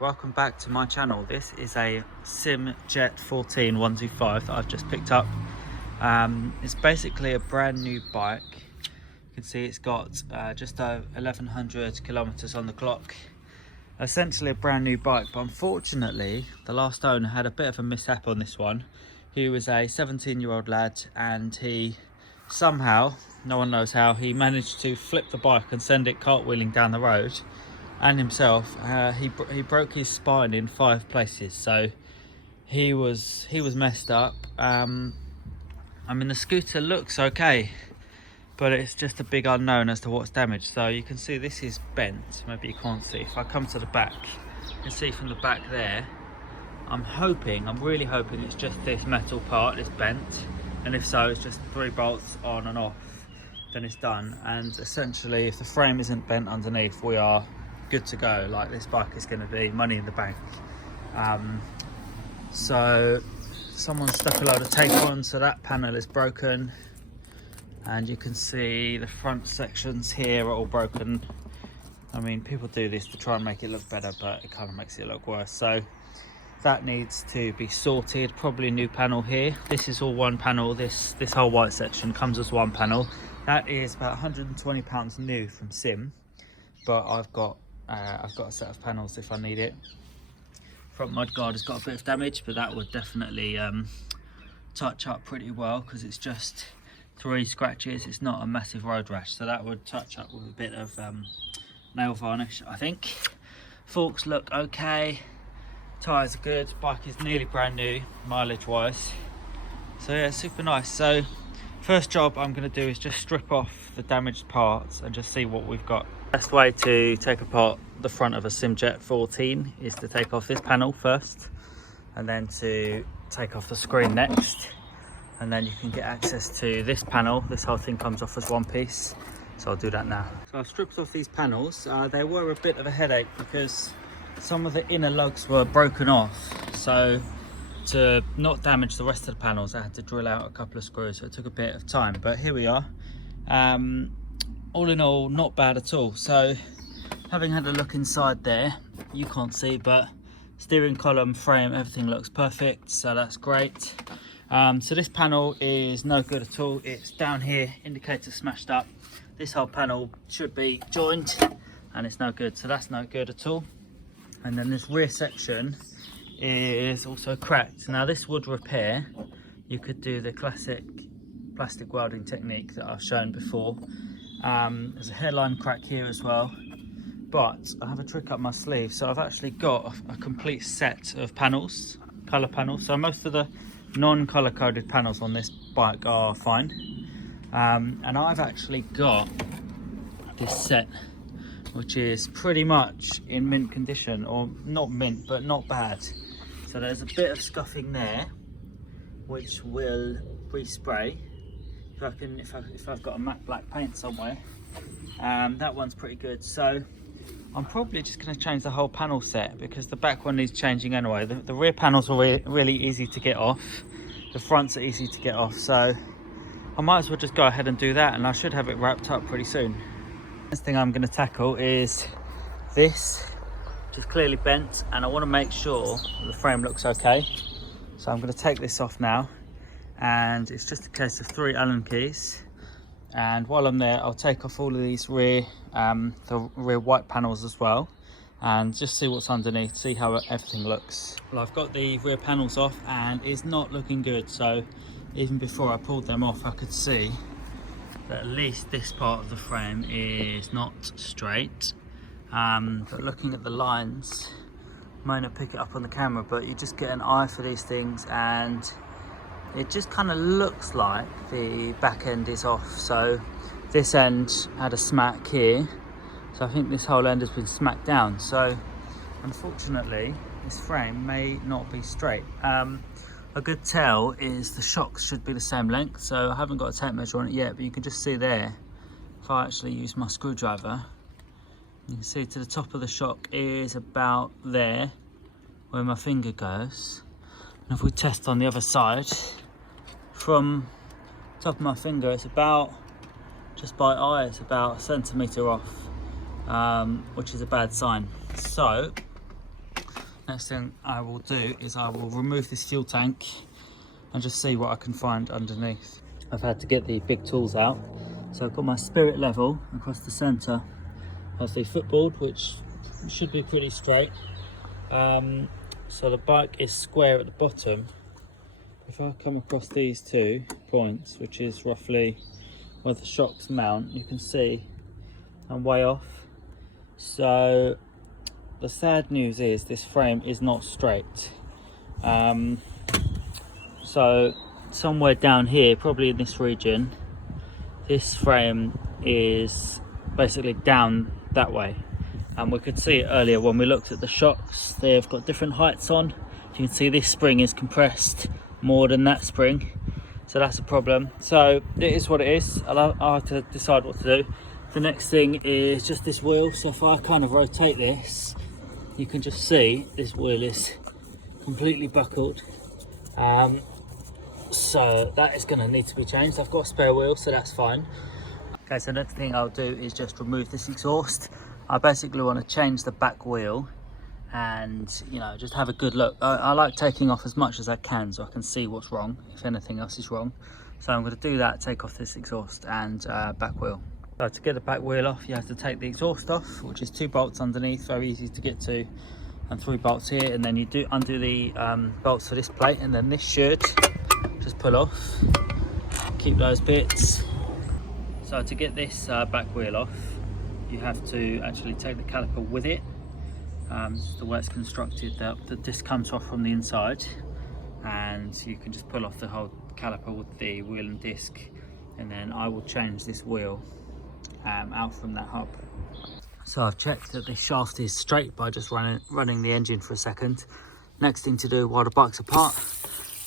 Welcome back to my channel. This is a Sym Jet 14 125 that I've just picked up. It's basically a brand new bike. You can see it's got just over 1100 kilometers on the clock. Essentially a brand new bike, but unfortunately the last owner had a bit of a mishap on this one. He was a 17-year-old lad, and he somehow, no one knows how, he managed to flip the bike and send it cartwheeling down the road. And himself, he broke his spine in 5 places, so he was messed up. I mean, the scooter looks okay, but it's just a big unknown as to what's damaged. So you can see this is bent. Maybe you can't see. If I come to the back, you can see from the back there. I'm really hoping it's just this metal part is bent, and if so, it's just 3 bolts on and off, then it's done. And essentially, if the frame isn't bent underneath, we are good to go. Like, this bike is going to be money in the bank. So someone stuck a load of tape on, so that panel is broken, and you can see the front sections here are all broken. I mean, people do this to try and make it look better, but it kind of makes it look worse. So that needs to be sorted. Probably a new panel here. This is all one panel. This whole white section comes as one panel. That is about £120 new from Sym, but I've got a set of panels if I need it. Front mudguard has got a bit of damage, but that would definitely touch up pretty well, because it's just 3 scratches. It's not a massive road rash, so that would touch up with a bit of nail varnish, I think. Forks look okay, tyres are good, bike is nearly brand new mileage wise, so yeah, super nice. So first job I'm going to do is just strip off the damaged parts and just see what we've got. Best way to take apart the front of a Sym Jet 14 is to take off this panel first, and then to take off the screen next, and then you can get access to this panel. This whole thing comes off as one piece, so I'll do that now. So I've stripped off these panels. They were a bit of a headache because some of the inner lugs were broken off, so to not damage the rest of the panels I had to drill out a couple of screws, so it took a bit of time, but here we are. All in all, not bad at all. So having had a look inside there, you can't see, but steering column, frame, everything looks perfect, so that's great. So this panel is no good at all. It's down here, indicator smashed up. This whole panel should be joined, and it's no good, so that's no good at all. And then this rear section is also cracked. Now this would repair. You could do the classic plastic welding technique that I've shown before. There's a hairline crack here as well, but I have a trick up my sleeve. So I've actually got a complete set of panels, colour panels. So most of the non-colour coded panels on this bike are fine, and I've actually got this set, which is pretty much in mint condition, or not mint, but not bad. So there's a bit of scuffing there, which will respray if I've got a matte black paint somewhere. That one's pretty good. So I'm probably just going to change the whole panel set, because the back one needs changing anyway. The rear panels are really easy to get off, the fronts are easy to get off, so I might as well just go ahead and do that, and I should have it wrapped up pretty soon. Next thing I'm going to tackle is this, which is clearly bent, and I want to make sure the frame looks okay. So I'm going to take this off now, and it's just a case of 3 Allen keys. And while I'm there, I'll take off all of these the rear white panels as well, and just see what's underneath, see how everything looks. Well, I've got the rear panels off, and it's not looking good. So even before I pulled them off, I could see that at least this part of the frame is not straight. But looking at the lines, I might not pick it up on the camera, but you just get an eye for these things, and it just kind of looks like the back end is off. So this end had a smack here, so I think this whole end has been smacked down. So unfortunately this frame may not be straight. A good tell is the shocks should be the same length, so I haven't got a tape measure on it yet, but you can just see there, if I actually use my screwdriver, you can see to the top of the shock is about there where my finger goes. And if we test on the other side, from top of my finger, it's about, just by eye, it's about a centimetre off, which is a bad sign. So Next thing I will do is I will remove this fuel tank and just see what I can find underneath. I've had to get the big tools out. So I've got my spirit level across the centre of the footboard, which should be pretty straight. So the bike is square at the bottom. If I come across these 2 points, which is roughly where the shocks mount, you can see I'm way off. So the sad news is this frame is not straight. So somewhere down here, probably in this region, this frame is basically down that way. And we could see it earlier when we looked at the shocks. They've got different heights on. You can see this spring is compressed more than that spring, so that's a problem. So it is what it is. I'll have to decide what to do. The next thing is just this wheel. So if I kind of rotate this, you can just see this wheel is completely buckled. So that is going to need to be changed. I've got a spare wheel, so that's fine. Okay, so the next thing I'll do is just remove this exhaust. I basically want to change the back wheel and, you know, just have a good look. I like taking off as much as I can so I can see what's wrong, if anything else is wrong. So I'm going to do that, take off this exhaust and back wheel. So to get the back wheel off, you have to take the exhaust off, which is 2 bolts underneath, very easy to get to, and 3 bolts here, and then you do undo the bolts for this plate, and then this should just pull off. Keep those bits. So to get this back wheel off, you have to actually take the caliper with it. The way it's constructed, the disc comes off from the inside, and you can just pull off the whole caliper with the wheel and disc, and then I will change this wheel out from that hub. So I've checked that this shaft is straight by just running the engine for a second. Next thing to do while the bike's apart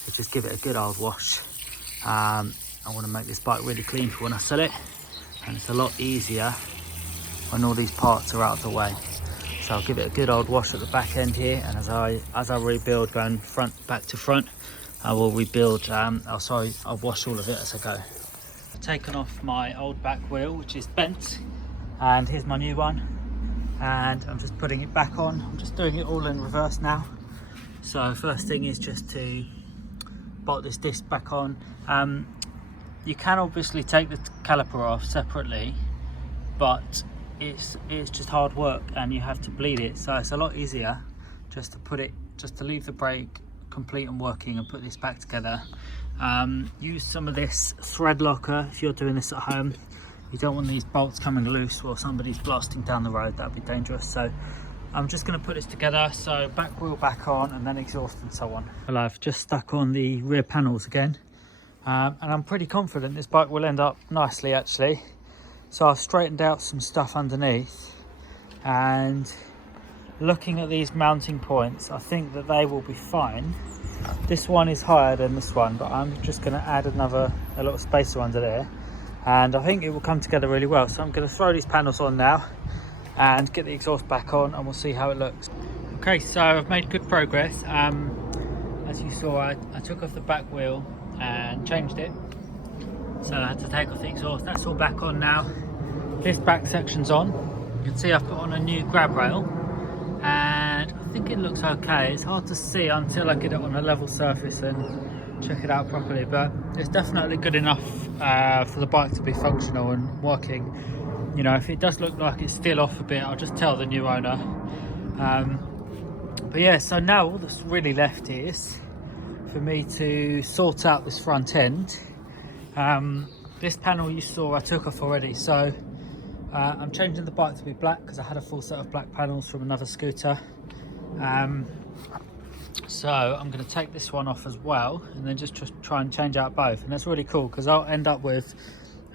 is just give it a good old wash. I want to make this bike really clean for when I sell it, and it's a lot easier when all these parts are out of the way. So I'll give it a good old wash at the back end here, and as I rebuild going back to front, I will rebuild. I'll wash all of it as I go. I've taken off my old back wheel, which is bent, and here's my new one, and I'm just putting it back on. I'm just doing it all in reverse now. So first thing is just to bolt this disc back on. You can obviously take the caliper off separately, but it's just hard work and you have to bleed it, so it's a lot easier just to leave the brake complete and working and put this back together. Use some of this thread locker if you're doing this at home. You don't want these bolts coming loose while somebody's blasting down the road, that'd be dangerous. So I'm just going to put this together. So back wheel back on, and then exhaust and so on. Well, I've just stuck on the rear panels again, and I'm pretty confident this bike will end up nicely actually. So I've straightened out some stuff underneath, and looking at these mounting points, I think that they will be fine. This one is higher than this one, but I'm just going to add a little spacer under there, and I think it will come together really well. So I'm going to throw these panels on now and get the exhaust back on, and we'll see how it looks. Okay, so I've made good progress. As you saw, I took off the back wheel and changed it. So I had to take off the exhaust. That's all back on now. This back section's on. You can see I've put on a new grab rail, and I think it looks okay. It's hard to see until I get it on a level surface and check it out properly, but it's definitely good enough for the bike to be functional and working. You know, if it does look like it's still off a bit, I'll just tell the new owner. But yeah, so now all that's really left is for me to sort out this front end. This panel you saw I took off already, so I'm changing the bike to be black because I had a full set of black panels from another scooter. So I'm going to take this one off as well, and then just try and change out both, and that's really cool because I'll end up with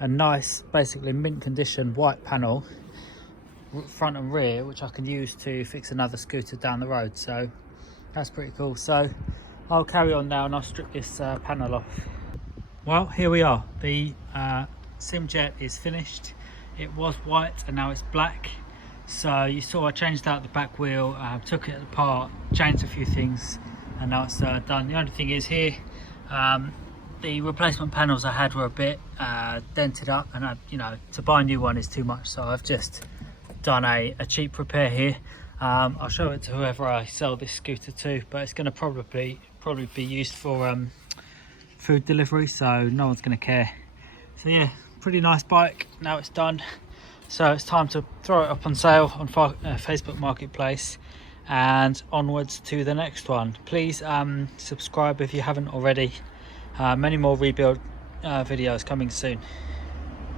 a nice, basically mint condition white panel front and rear, which I can use to fix another scooter down the road. So that's pretty cool. So I'll carry on now and I'll strip this panel off. Well, here we are. The Sym Jet is finished. It was white and now it's black. So you saw I changed out the back wheel, took it apart, changed a few things, and now it's done. The only thing is here, the replacement panels I had were a bit dented up, and to buy a new one is too much, so I've just done a cheap repair here. I'll show it to whoever I sell this scooter to, but it's going to probably be used for food delivery, so no one's going to care. So yeah, pretty nice bike. Now it's done, so it's time to throw it up on sale on Facebook Marketplace and onwards to the next one. Please subscribe if you haven't already. Many more rebuild videos coming soon.